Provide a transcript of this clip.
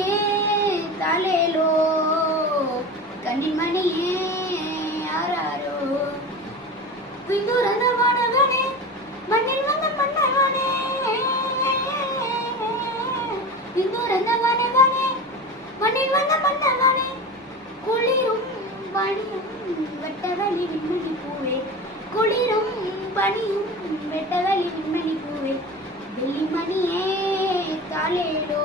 மணியே தாலேலோ கண்ணின் மணியே யாராரோ விந்துரந்த வானவனே மண்ணில் வந்த மன்னவனே விந்துரந்த வானவனே மண்ணில் வந்த மன்னவனே குளிரும் பனியும் வெட்டவெளி விண்மணி பூவே குளிரும் பனியும் வெட்டவெளி விண்மணி பூவே வெள்ளி மணியே தாலேலோ